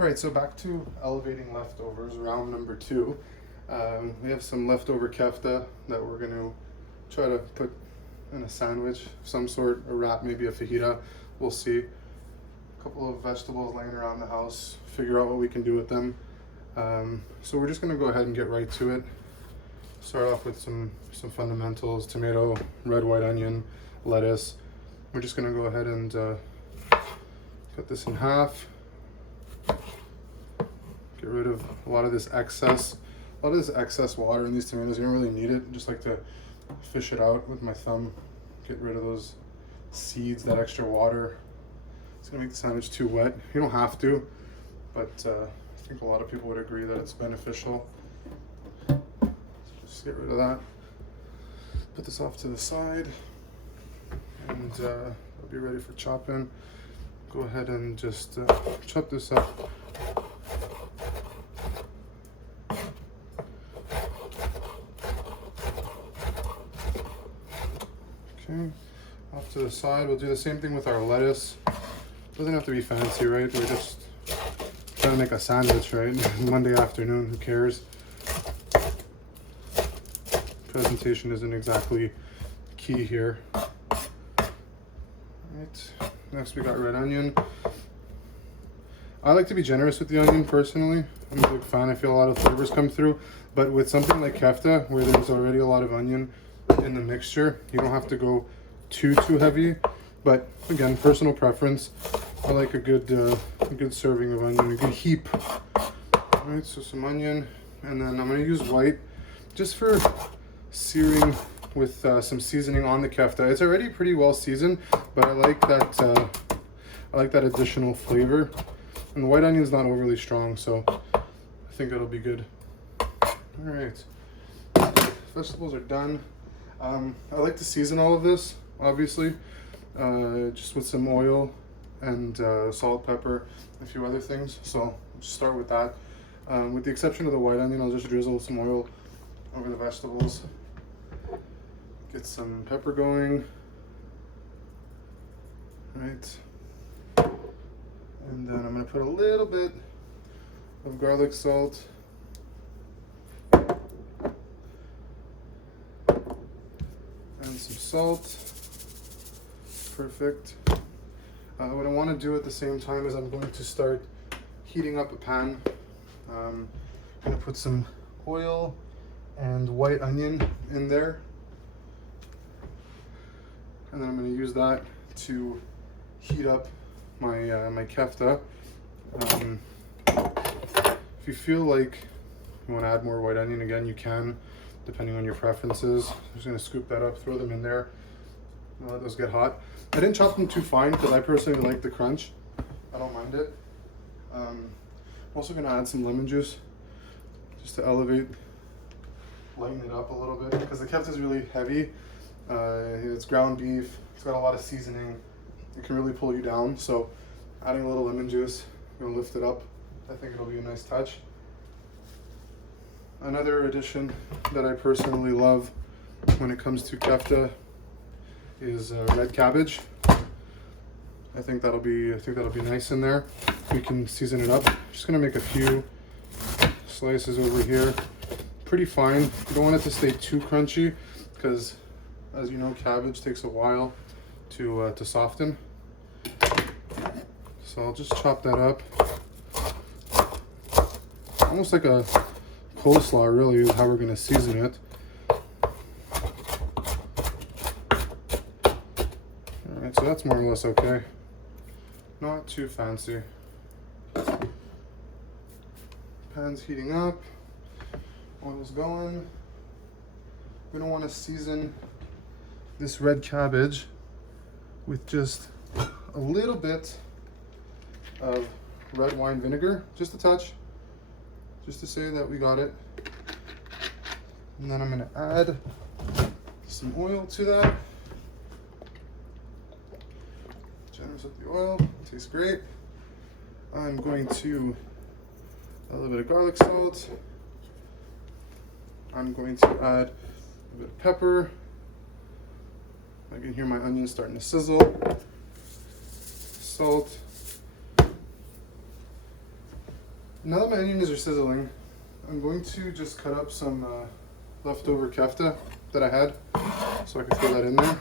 All right, so back to elevating leftovers, round number two. We have some leftover kefta that we're going to try to put in a sandwich of some sort, a wrap, maybe a fajita. We'll see. A couple of vegetables laying around the house, figure out what we can do with them. So we're just going to go ahead and get right to it. Start off with some fundamentals: tomato, red, white onion, lettuce. We're just going to go ahead and cut this in half. Get rid of a lot of this excess water in these tomatoes. You don't really need it. Just like to fish it out with my thumb. Get rid of those seeds, that extra water. It's gonna make the sandwich too wet. You don't have to, but I think a lot of people would agree that it's beneficial. So just get rid of that. Put this off to the side, and I'll be ready for chopping. Go ahead and just chop this up. Okay, off to the side. We'll do the same thing with our lettuce. Doesn't have to be fancy, right? We're just trying to make a sandwich, right? Monday afternoon, who cares? Presentation isn't exactly key here. Right. Next we got red onion. I like to be generous with the onion personally. I'm a big fan. I feel a lot of flavors come through. But with something like kefta, where there's already a lot of onion in the mixture, you don't have to go too heavy. But again, personal preference. I like a good serving of onion, a good heap. All right, so some onion, and then I'm gonna use white just for searing with some seasoning on the kefta. It's already pretty well seasoned, but I like that additional flavor. And the white onion is not overly strong, so I think it'll be good. All right, vegetables are done. I like to season all of this, obviously, just with some oil and salt, pepper, a few other things. So I'll just start with that. With the exception of the white onion, I'll just drizzle some oil over the vegetables. Get some pepper going. Right. And then I'm going to put a little bit of garlic salt. And some salt. Perfect. What I want to do at the same time is I'm going to start heating up a pan. I'm going to put some oil and white onion in there. And then I'm going to use that to heat up my my kefta. If you feel like you want to add more white onion, again, you can, depending on your preferences. I'm just going to scoop that up, throw them in there, and let those get hot. I didn't chop them too fine because I personally like the crunch. I don't mind it. I'm also going to add some lemon juice just to lighten it up a little bit, because the kefta is really heavy. It's ground beef. It's got a lot of seasoning. It can really pull you down. So adding a little lemon juice, going to lift it up. I think it'll be a nice touch. Another addition that I personally love when it comes to kefta is red cabbage. I think that'll be nice in there. We can season it up. Just gonna make a few slices over here. Pretty fine. You don't want it to stay too crunchy, because as you know, cabbage takes a while to soften. So I'll just chop that up. Almost like a coleslaw, really, is how we're gonna season it. Alright, so that's more or less okay. Not too fancy. Pan's heating up. Oil's going. We don't want to season this red cabbage with just a little bit of red wine vinegar, just a touch, just to say that we got it. And then I'm going to add some oil to that. Generous with the oil, tastes great. I'm going to add a little bit of garlic salt. I'm going to add a bit of pepper. I can hear my onions starting to sizzle. Salt. Now that my onions are sizzling, I'm going to just cut up some leftover kefta that I had, so I can throw that in there.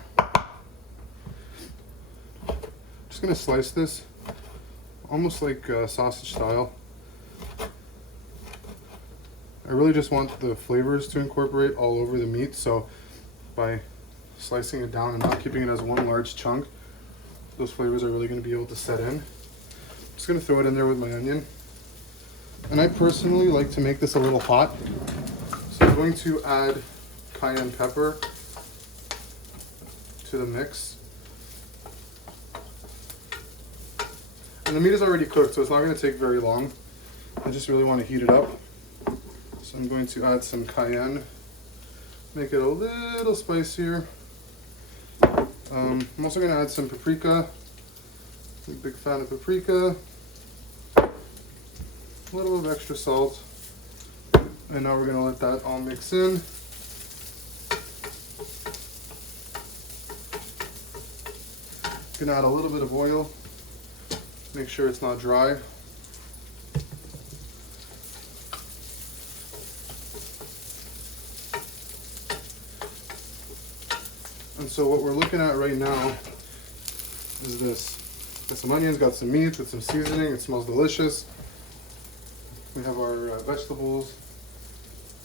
Just gonna slice this, almost like sausage style. I really just want the flavors to incorporate all over the meat, so by slicing it down and not keeping it as one large chunk, those flavors are really going to be able to set in. Just going to throw it in there with my onion. And I personally like to make this a little hot, so I'm going to add cayenne pepper to the mix. And the meat is already cooked, so it's not going to take very long. I just really want to heat it up. So I'm going to add some cayenne, make it a little spicier. I'm also going to add some paprika. I'm a big fan of paprika. A little of extra salt. And now we're going to let that all mix in. Going to add a little bit of oil. Make sure it's not dry. And so what we're looking at right now is this. Got some onions, got some meat with some seasoning. It smells delicious. We have our vegetables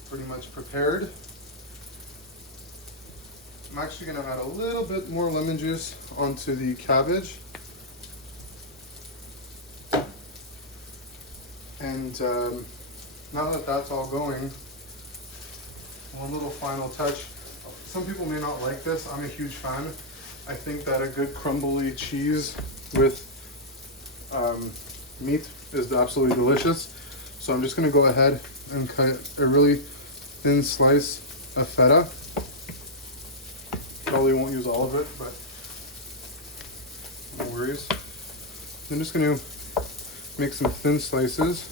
pretty much prepared. I'm actually going to add a little bit more lemon juice onto the cabbage. And now that that's all going, one little final touch. Some people may not like this. I'm a huge fan. I think that a good crumbly cheese with meat is absolutely delicious. So I'm just going to go ahead and cut a really thin slice of feta. Probably won't use all of it, but no worries. I'm just going to make some thin slices.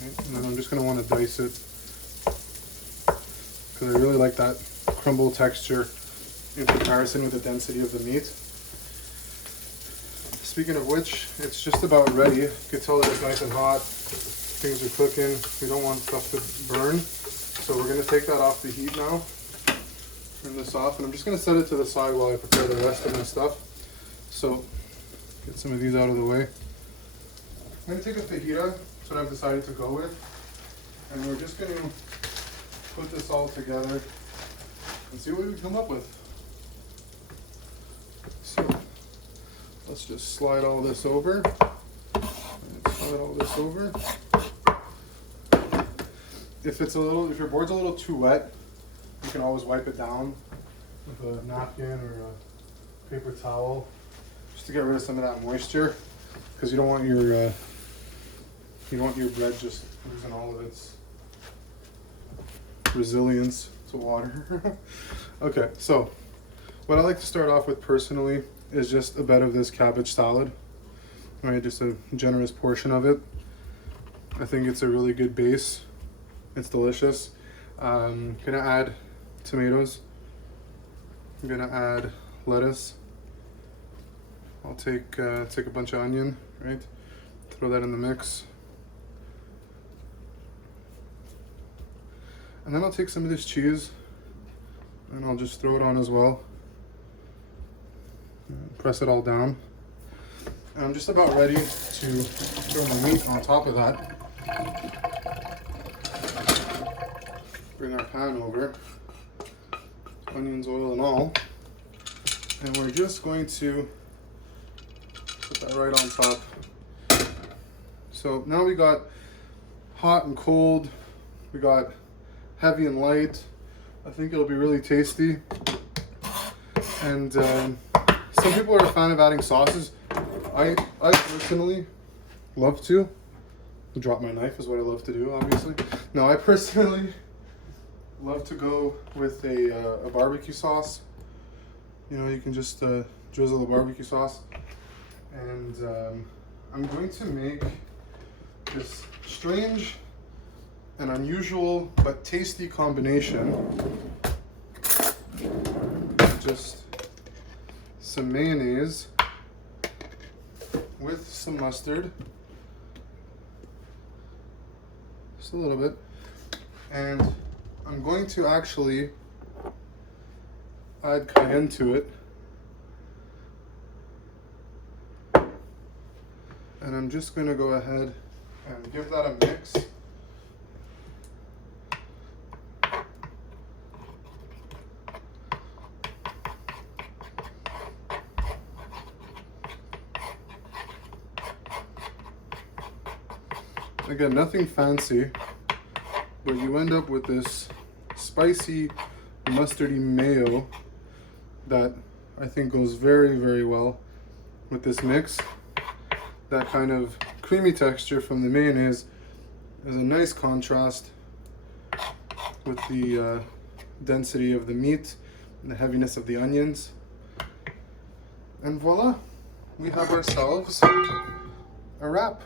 And then I'm just going to want to dice it because I really like that crumble texture in comparison with the density of the meat. Speaking of which, it's just about ready. You can tell that it's nice and hot. Things are cooking. We don't want stuff to burn. So we're going to take that off the heat now. Turn this off, and I'm just going to set it to the side while I prepare the rest of my stuff. So get some of these out of the way. I'm going to take a fajita. That's what I've decided to go with. And we're just going to put this all together and see what we come up with. So let's just slide all this over. Slide all this over. If your board's a little too wet, you can always wipe it down with a napkin or a paper towel, just to get rid of some of that moisture, because you don't want your bread just losing all of its resilience to water. Okay, so what I like to start off with personally is just a bed of this cabbage salad. Right, just a generous portion of it. I think it's a really good base. It's delicious. Gonna add tomatoes. I'm gonna add lettuce. I'll take a bunch of onion, right? Throw that in the mix. And then I'll take some of this cheese and I'll just throw it on as well. Press it all down. And I'm just about ready to throw my meat on top of that. Bring our pan over, onions, oil and all. And we're just going to put that right on top. So now we got hot and cold, we got heavy and light. I think it'll be really tasty. And some people are a fan of adding sauces. I personally love to. Drop my knife is what I love to do, obviously. No, I personally love to go with a barbecue sauce. You know, you can just drizzle the barbecue sauce. And I'm going to make this strange and unusual but tasty combination. Just some mayonnaise with some mustard. Just a little bit. And I'm going to actually add cayenne to it. And I'm just going to go ahead and give that a mix. Again, nothing fancy, but you end up with this spicy, mustardy mayo that I think goes very, very well with this mix. That kind of creamy texture from the mayonnaise is a nice contrast with the density of the meat and the heaviness of the onions. And voila, we have ourselves a wrap.